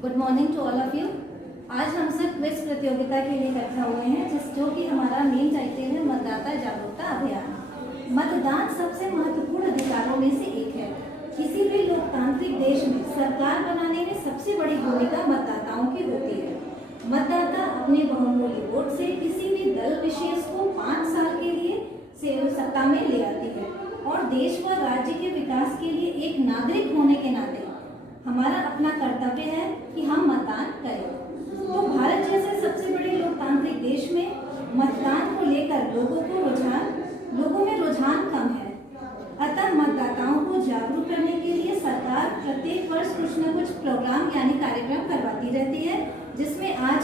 Good morning to all of you. आज हम सब क्विज प्रतियोगिता के लिए इकट्ठा हुए हैं जो कि हमारा मेन टाइटल है मतदाता जागरूकता अभियान। मतदान सबसे महत्वपूर्ण अधिकारों में से एक है। किसी भी लोकतांत्रिक देश में सरकार बनाने में सबसे बड़ी भूमिका मतदाताओं की होती है। मतदाता अपने बहुमूल्य वोट से किसी भी दल विशेष को 5 साल के लिए सत्ता में ले आती है और देश व राज्य के विकास के लिए एक नागरिक होने के नाते हमारा अपना कर्तव्य है कि हम मतदान करें। तो भारत जैसे सबसे बड़े लोकतांत्रिक देश में मतदान को लेकर लोगों में रुझान कम है। अतः मतदाताओं को जागरूक करने के लिए सरकार प्रत्येक वर्ष कुछ न कुछ प्रोग्राम यानी कार्यक्रम करवाती रहती है, जिसमें आज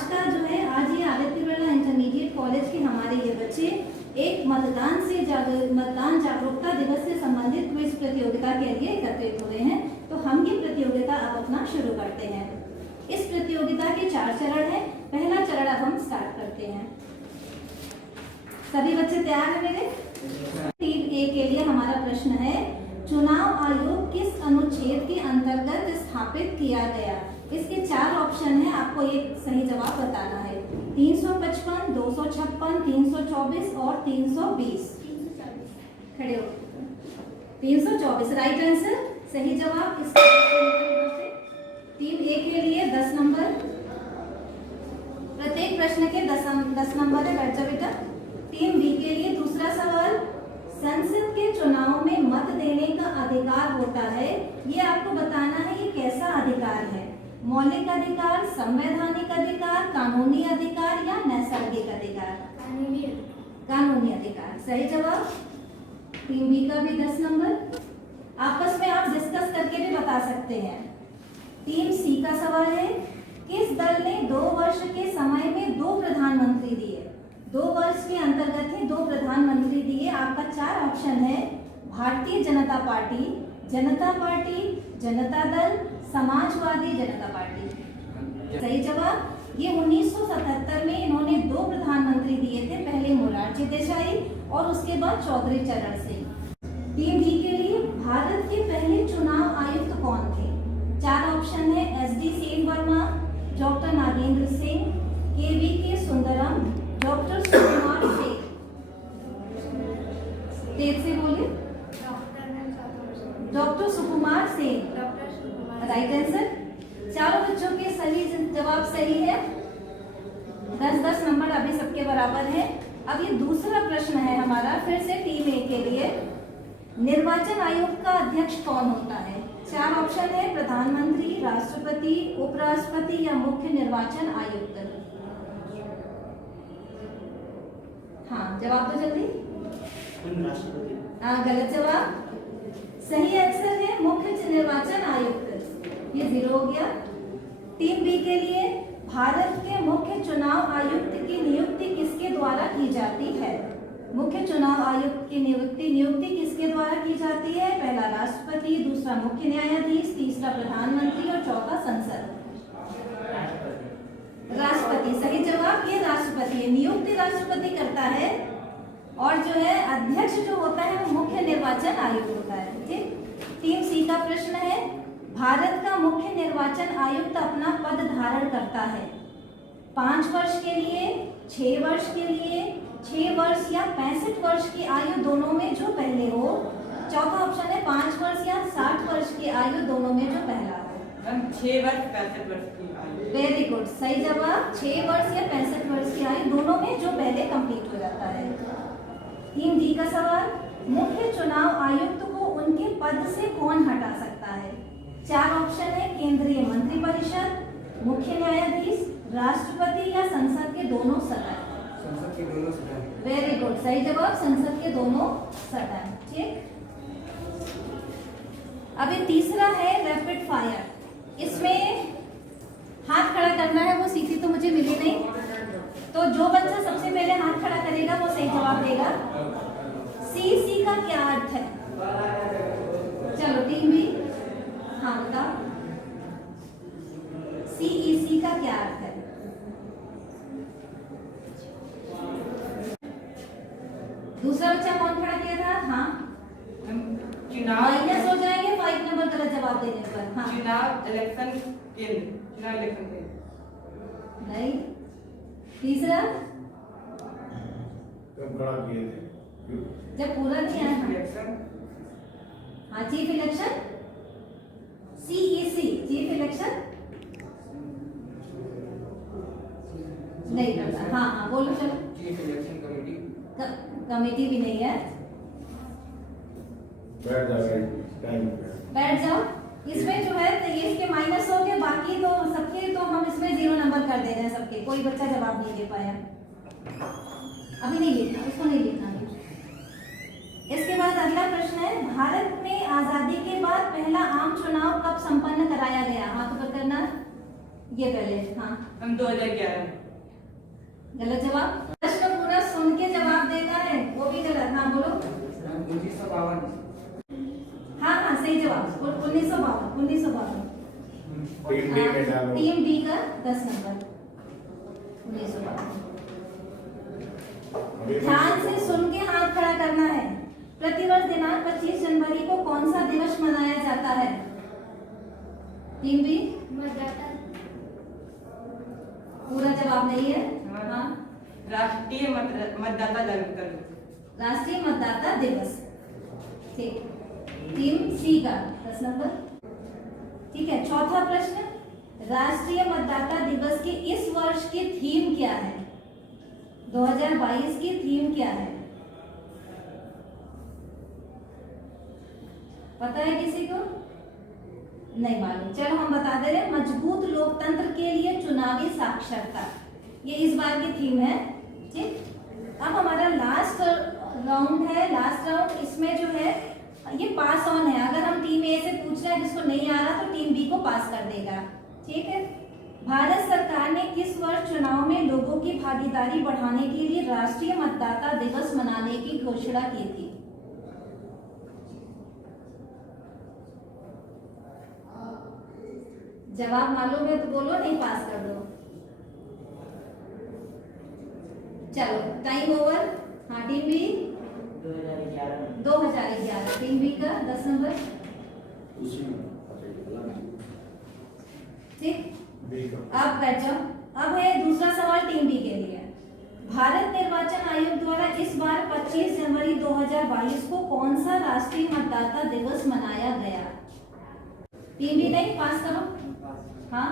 ये आदित्य बिरला इंटरमीडिएट कॉलेज के हमारे ये बच्चे एक मतदान जागरूकता दिवस से संबंधित क्विज प्रतियोगिता के लिए एकत्रित हुए हैं। तो हम ये प्रतियोगिता अब अपना शुरू करते हैं। इस प्रतियोगिता के 4 चरण हैं। पहला चरण अब हम स्टार्ट करते हैं। सभी बच्चे तैयार हैं मेरे? टीम ए के लिए हमारा प्रश्न है, चुनाव आयोग किस अनुच्छेद के अंतर्गत स्थापित किया गया? इसके 4 ऑप्शन हैं, आपको एक सही जवाब बताना है। 355, 256, 324 और 320। खड़े हो। 324 राइट आंसर, सही जवाब। इसका टीम ए के लिए 10 नंबर। प्रत्येक प्रश्न के 10 नंबर है। बैठ जाओ बेटा। टीम बी के लिए दूसरा सवाल, संसद के चुनाव में मत देने का अधिकार होता है, ये आपको बताना है ये कैसा अधिकार है? मौलिक अधिकार, संवैधानिक अधिकार, कानूनी अधिकार या नैसर्गिक अधिकार? कानूनी अधिकार, सही जवाब। टीम बी का भी 10 नंबर। आपस में आप डिस्कस करके भी बता सकते हैं। टीम सी का सवाल है, किस दल ने 2 वर्ष के समय में 2 प्रधानमंत्री दिए? 2 वर्ष के अंतर्गत ही 2 प्रधानमंत्री दिए। आपका 4 ऑप्शन है, भारतीय जनता पार्टी, जनता दल, समाजवादी जनता पार्टी। सही जवाब। ये 1977 में इन्होंने 2 प्रधानमंत्री दिए थे, पहले मोरारजी देसाई और उसके बाद चौधरी चरण सिंह। टीम बी के लिए भारत के पहले चुनाव आयुक्त कौन थे? 4 ऑप्शन है, एस.डी. सेन वर्मा, डॉक्टर नागेंद्र सिंह, के.वी.के. सुंदरम, डॉक्टर सुकुमार सेन। तेज से बोलिए। Doctor Sukumar Sen right answer. चारों बच्चों के सही जवाब सही है। 10-10 नंबर अभी सबके बराबर है। अब ये दूसरा प्रश्न है हमारा फिर से टीम ए के लिए, निर्वाचन आयोग का अध्यक्ष कौन होता है? 4 ऑप्शन है, प्रधानमंत्री, राष्ट्रपति, उपराष्ट्रपति या मुख्य निर्वाचन आयुक्त। हाँ, जवाब दो जल्दी। गलत जवाब। सही आंसर है मुख्य निर्वाचन आयुक्त। ये 0 हो गया। टीम बी के लिए, भारत के मुख्य चुनाव आयुक्त की नियुक्ति किसके द्वारा की जाती है? मुख्य चुनाव आयुक्त की नियुक्ति किसके द्वारा की जाती है? पहला राष्ट्रपति, दूसरा मुख्य न्यायाधीश, तीसरा प्रधानमंत्री और चौथा संसद। राष्ट्रपति सही जवाब। ये राष्ट्रपति है, नियुक्ति राष्ट्रपति करता है और जो है अध्यक्ष जो होता है वो मुख्य निर्वाचन आयुक्त होता है। ठीक। टीम सी का प्रश्न है, भारत का मुख्य निर्वाचन आयुक्त अपना पद धारण करता है 5 वर्ष के लिए, 6 वर्ष के लिए, 6 वर्ष या 65 वर्ष की आयु दोनों में जो पहले हो। चौथा ऑप्शन है 5 वर्ष या 60 वर्ष की आयु दोनों में जो पहला हो। 6 वर्ष 65 वर्ष की आयु। वेरी गुड, सही जवाब। 6 वर्ष या 65 वर्ष की आयु दोनों में जो पहले कंप्लीट हो जाता है। टीम डी का सवाल, मुख्य चुनाव आयुक्त को उनके पद से कौन हटा सकता है? 4 ऑप्शन है, केंद्रीय मंत्रिपरिषद, मुख्य न्यायाधीश, राष्ट्रपति या संसद के दोनों सदन। संसद के दोनों सदन। वेरी गुड, सही जवाब, संसद के दोनों सदन। ठीक। अभी तीसरा है रैपिड फायर। इसमें हाथ खड़ा करना है, वो सीटी तो मुझे मिली नहीं, तो जो बच्चा सबसे पहले हाथ खड़ा करेगा वो सही जवाब देगा। सी का क्या अर्थ है? चलो टीम बी, हाँ बताओ। CEC का क्या अर्थ है? दूसरा बच्चा कौन खड़ा किया था? हाँ, माइनस हो जाएंगे। 5 नंबर गलत जवाब देने पर। हाँ चुनाव इलेक्शन केंद्र, चुनाव इलेक्शन केंद्र। नहीं। तीसरा कब खड़ा किए थे? जब पूरा नहीं आया। इलेक्शन हाँ chief election, CEC chief election नहीं करता। हाँ हाँ बोलो चलो। Chief election committee. कमेटी भी नहीं है। बैठ जाओ, टाइम बैठ जाओ। इसमें जो है तो ये इसके माइनस हो गए, बाकी तो सबके तो हम इसमें 0 नंबर कर दे रहे हैं सबके। कोई बच्चा जवाब नहीं दे पाया। अभी नहीं लिखना, उसको नहीं लिखना। इसके बाद अगला प्रश्न है, भारत में आजादी के बाद पहला आम चुनाव कब संपन्न कराया गया? हाथ ऊपर करना। ये पहले। हाँ हम 2011 गलत जवाब। प्रश्न पूरा सुन के जवाब देना है, वो भी गलत। हाँ बोलो। 1952। हाँ हाँ सही जवाब 1952। टीम डी में डालो। टीम डी का 10 नंबर 1952। ध्यान से सुन के हाथ खड़ा करना है। प्रतिवर्ष दिनांक 25 जनवरी को कौन सा दिवस मनाया जाता है? टीम बी पूरा जवाब नहीं है। हाँ राष्ट्रीय मतदाता जागरूकता दिवस। राष्ट्रीय मतदाता दिवस। ठीक। टीम सी का 10 नंबर। ठीक है। चौथा प्रश्न, राष्ट्रीय मतदाता दिवस के इस वर्ष की थीम क्या है? 2022 की थीम क्या है? पता है किसी को? नहीं मालूम। चलो हम बता दे रहे हैं, मजबूत लोकतंत्र के लिए चुनावी साक्षरता, ये इस बार की थीम है। ठीक। अब हमारा लास्ट राउंड है। लास्ट राउंड इसमें जो है ये पास ऑन है। अगर हम टीम ए से पूछ रहे हैं जिसको नहीं आ रहा तो टीम बी को पास कर देगा। ठीक है। भारत सरकार ने किस वर्ष चुनाव में लोगों की भागीदारी बढ़ाने के लिए राष्ट्रीय मतदाता दिवस मनाने की घोषणा की थी? जवाब मालूम है तो बोलो, नहीं पास कर दो। चलो टाइम ओवर। हाँ टीम बी 2011 टीम बी का 10 नंबर। ठीक। अब बैठ जाओ। अब है दूसरा सवाल टीम बी के लिए। भारत निर्वाचन आयोग द्वारा इस बार 25 जनवरी 2022 को कौन सा राष्ट्रीय मतदाता दिवस मनाया गया? टीम बी नहीं, पास करो। हाँ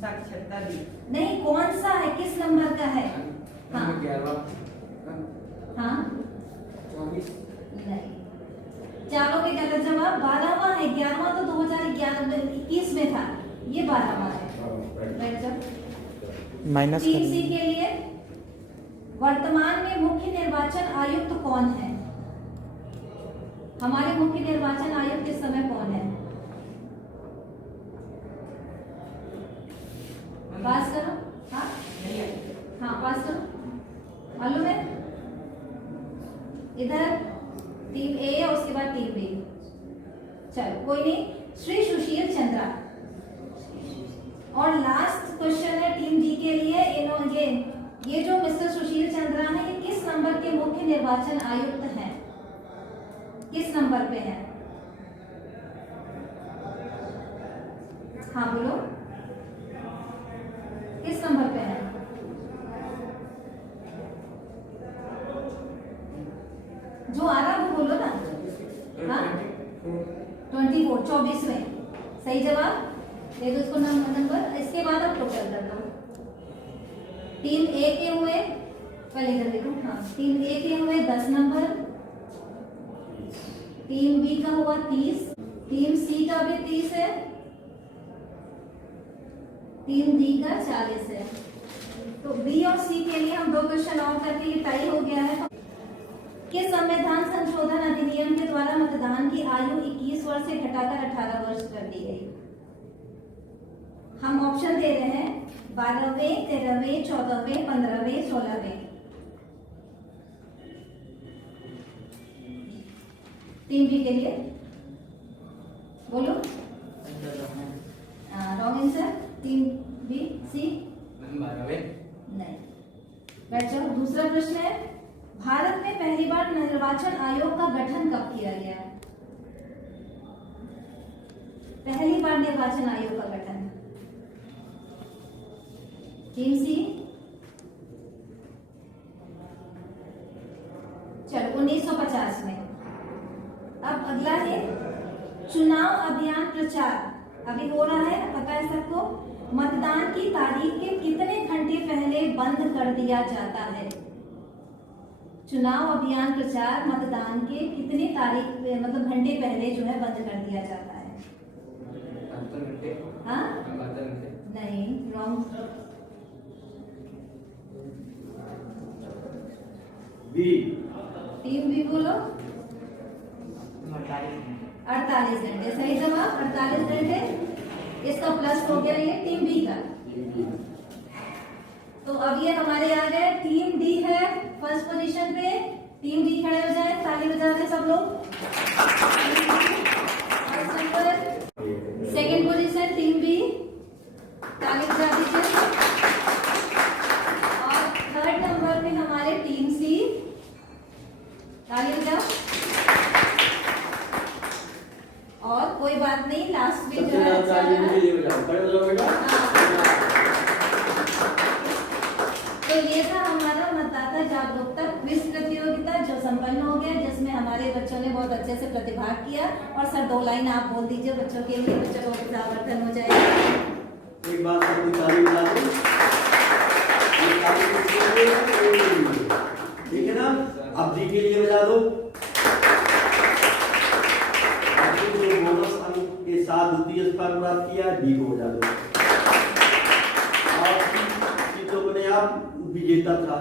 साक्षरता दिवस नहीं, कौन सा है, किस नंबर का है? हाँ 11वां। हाँ 24 नहीं, चारों के गलत जवाब। 12वां है। 11वां तो 2021 में था, ये 12वां है। बैठ जाओ। माइनस टीम सी के लिए, वर्तमान में मुख्य निर्वाचन आयुक्त कौन है? हमारे मुख्य निर्वाचन आयुक्त इस समय कौन है? पास करो। हाँ नहीं है। हाँ पास करो। मालूम है? इधर टीम ए और उसके बाद टीम बी। चलो कोई नहीं, श्री सुशील चंद्रा। और लास्ट क्वेश्चन है टीम डी के लिए। ये जो मिस्टर सुशील चंद्रा है, ये किस नंबर के मुख्य निर्वाचन आयुक्त हैं? किस नंबर पे है? हाँ बोलो, किस नंबर पे है? जो आ रहा वो बोलो ना। हाँ 24 24वें सही जवाब। दे दो इसको नंबर। इसके बाद अब टोटल कर दो। टीम ए के हुए, पहले इधर देखो। हाँ टीम ए के हुए 10 नंबर, टीम बी का हुआ 30, टीम सी का भी 30 है, टीम डी का 40 है। तो बी और सी के लिए हम 2 क्वेश्चन और करके ये टाई हो गया है। कि संविधान संशोधन अधिनियम के द्वारा मतदान की आयु 21 वर्ष से घटाकर 18 वर्ष कर दी गई। हम ऑप्शन दे रहे हैं 12वें, 13वें, 14वें, 15वें, 16वें। टीम बी के लिए बोलो। Wrong answer. Team B C 12वें। नहीं। बैठ जाओ। दूसरा प्रश्न है, भारत में पहली बार निर्वाचन आयोग का गठन कब किया गया? पहली बार निर्वाचन आयोग का गठन। टीम सी, चलो 1950 में। अब अगला है चुनाव अभियान प्रचार। अभी हो रहा है, पता है सबको। मतदान की तारीख के कितने घंटे पहले बंद कर दिया जाता है? चुनाव अभियान प्रचार मतदान के कितने तारीख मतलब घंटे पहले जो है बंद कर दिया जाता है? 72 घंटे। हाँ 72 घंटे। नहीं, रॉन्ग। बी। टीम बी बोलो। 48 घंटे सही जवाब, 48 घंटे। इसका प्लस हो गया ये टीम बी का। तो अब ये हमारे आ गए। टीम डी है फर्स्ट पोजीशन पे। टीम डी खड़े हो जाए, ताली बजा दें सब लोग। सेकेंड पोजीशन टीम बी, ताली बजा दीजिए। और थर्ड नंबर पे हमारे टीम सी, ताली बजाओ। और कोई बात नहीं, लास्ट में जो है अच्छा रहा। तो ये था हमारा मतदाता जागरूकता क्विज प्रतियोगिता जो संपन्न हो गया, जिसमें हमारे बच्चों ने बहुत अच्छे से प्रतिभाग किया। और सर 2 लाइन आप बोल दीजिए बच्चों के लिए, बच्चों को उत्साहवर्धन हो जाएगा। एक बात सबको ताली बजा दो। ठीक है ना? अब जी के लिए बजा दो। जो बोनस अंक के साथ द्वितीय स्थान प्राप्त किया, डी को बजा दो। और तो अपने आप विजेता था,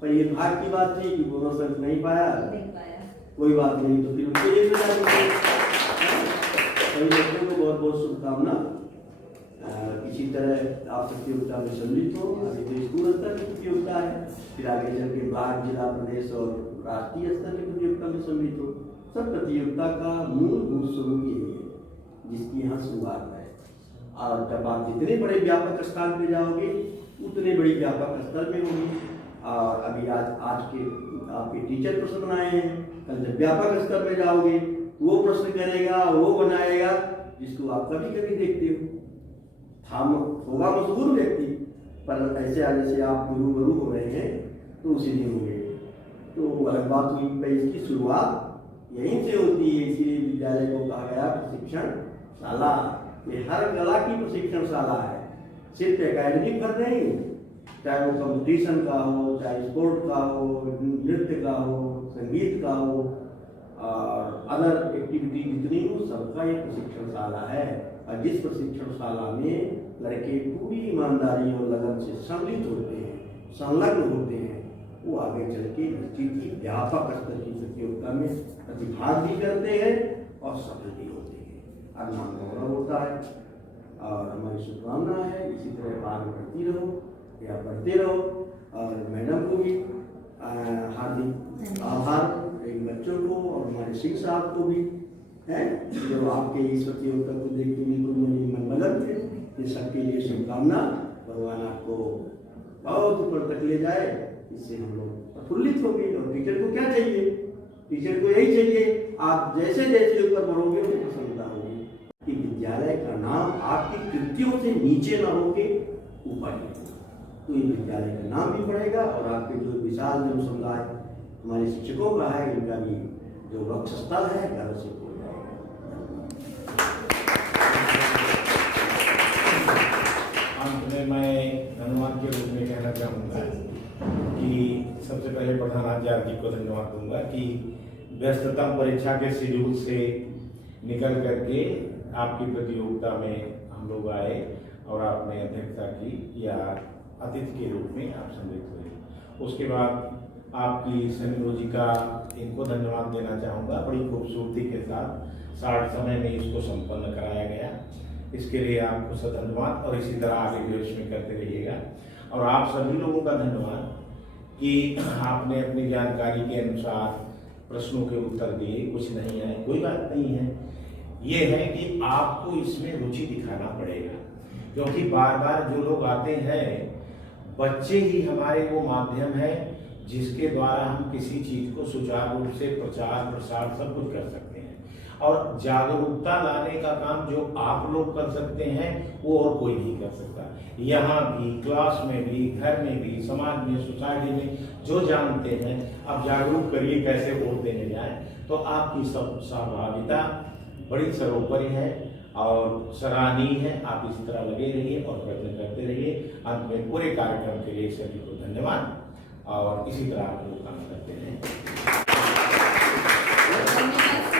पर ये भाग की बात थी कि बोनस अंक नहीं पाया। कोई बात नहीं, तो फिर उनके लिए बजा दो। सभी बच्चों को बहुत बहुत शुभकामना। इसी तरह आप प्रतियोगिता में सम्मिलित हो। अभी तो स्कूल स्तर की प्रतियोगिता है, फिर आगे चल के ब्लॉक, जिला, प्रदेश और राष्ट्रीय स्तर की प्रतियोगिता में सम्मिलित हो। सब प्रतियोगिता का मूलभूत स्वरूप ये है जिसकी यहाँ शुरुआत है। और जब आप जितने बड़े व्यापक स्थान पे जाओगे उतने बड़ी व्यापक स्तर में होगी। और अभी आज के आपके टीचर प्रश्न बनाए हैं, कल जब व्यापक स्तर पे जाओगे वो प्रश्न करेगा, वो बनाएगा, जिसको आप कभी कभी देखते हो। हम होगा मशहूर व्यक्ति, पर ऐसे आने से आप गुरु हो रहे हैं तो उसी दिन होंगे। तो अलग बात हुई, पर इसकी शुरुआत यहीं से होती है। इसीलिए विद्यालय को कहा गया प्रशिक्षण शाला। ये हर कला की प्रशिक्षण शाला है, सिर्फ एकेडमिक भर नहीं। चाहे वो कंपटीशन का हो, चाहे स्पोर्ट का हो, नृत्य का हो, संगीत का हो, और अदर एक्टिविटी जितनी हो, सबका ये प्रशिक्षण शाला है। और जिस प्रशिक्षण शाला में लड़के पूरी ईमानदारी और लगन से सम्मिलित होते हैं, संलग्न होते हैं, वो आगे चल के निश्चित ही व्यापक स्तर की प्रतियोगिता में प्रतिभाग भी करते हैं और सफल भी होते हैं। और नाम गौरव होता है। और हमारी शुभकामना है इसी तरह आगे बढ़ती रहो या बढ़ते रहो। और मैडम को भी हार्दिक आभार, इन बच्चों को और हमारे सिंह साहब को भी है जो आपके इस प्रतियोगिता को देख के बिल्कुल मेरी मनमगन थे। ये सबके लिए शुभकामना। भगवान आपको बहुत ऊपर तक ले जाए, इससे हम लोग प्रफुल्लित होंगे। और टीचर को क्या चाहिए? टीचर को यही चाहिए, आप जैसे जैसे ऊपर बढ़ोगे उनको प्रसन्नता होगी कि विद्यालय का नाम आपकी कृतियों से नीचे न होके ऊपर ही। तो ये विद्यालय का नाम भी बढ़ेगा और आपके जो विशाल जो समुदाय हमारे शिक्षकों का है, इनका भी जो लक्ष्य स्थल है गर्व से हो जाएगा। अंत में मैं धन्यवाद के रूप में कहना चाहूँगा कि सबसे पहले प्रधानाचार्य जी को धन्यवाद दूंगा कि व्यस्ततम परीक्षा के शेड्यूल से निकल करके आपकी प्रतियोगिता में हम लोग आए और आपने अध्यक्षता की या अतिथि के रूप में आप सम्मिलित हुए। उसके बाद आपकी समिति का इनको धन्यवाद देना चाहूँगा। बड़ी खूबसूरती के साथ शार्ट समय में इसको संपन्न कराया गया, इसके लिए आपको धन्यवाद। और इसी तरह आगे भी इसमें करते रहिएगा। और आप सभी लोगों का धन्यवाद कि आपने अपनी जानकारी के अनुसार प्रश्नों के उत्तर दिए। कुछ नहीं है, कोई बात नहीं है, ये है कि आपको इसमें रुचि दिखाना पड़ेगा, क्योंकि बार बार जो लोग आते हैं बच्चे ही हमारे वो माध्यम है जिसके द्वारा हम किसी चीज को सुचारू रूप से प्रचार प्रसार सब कुछ कर सकते हैं। और जागरूकता लाने का काम जो आप लोग कर सकते हैं वो और कोई नहीं कर सकता। यहाँ भी, क्लास में भी, घर में भी, समाज में, सोसाइटी में जो जानते हैं, आप जागरूक करिए कैसे वोट देने जाएं। तो आपकी सब सहभागिता बड़ी सर्वोपरि है और सराहनीय है। आप इसी तरह लगे रहिए और प्रयत्न करते रहिए। अंत में पूरे कार्यक्रम के लिए सभी को धन्यवाद और इसी तरह आप लोग काम करते रहें। धन्यवाद।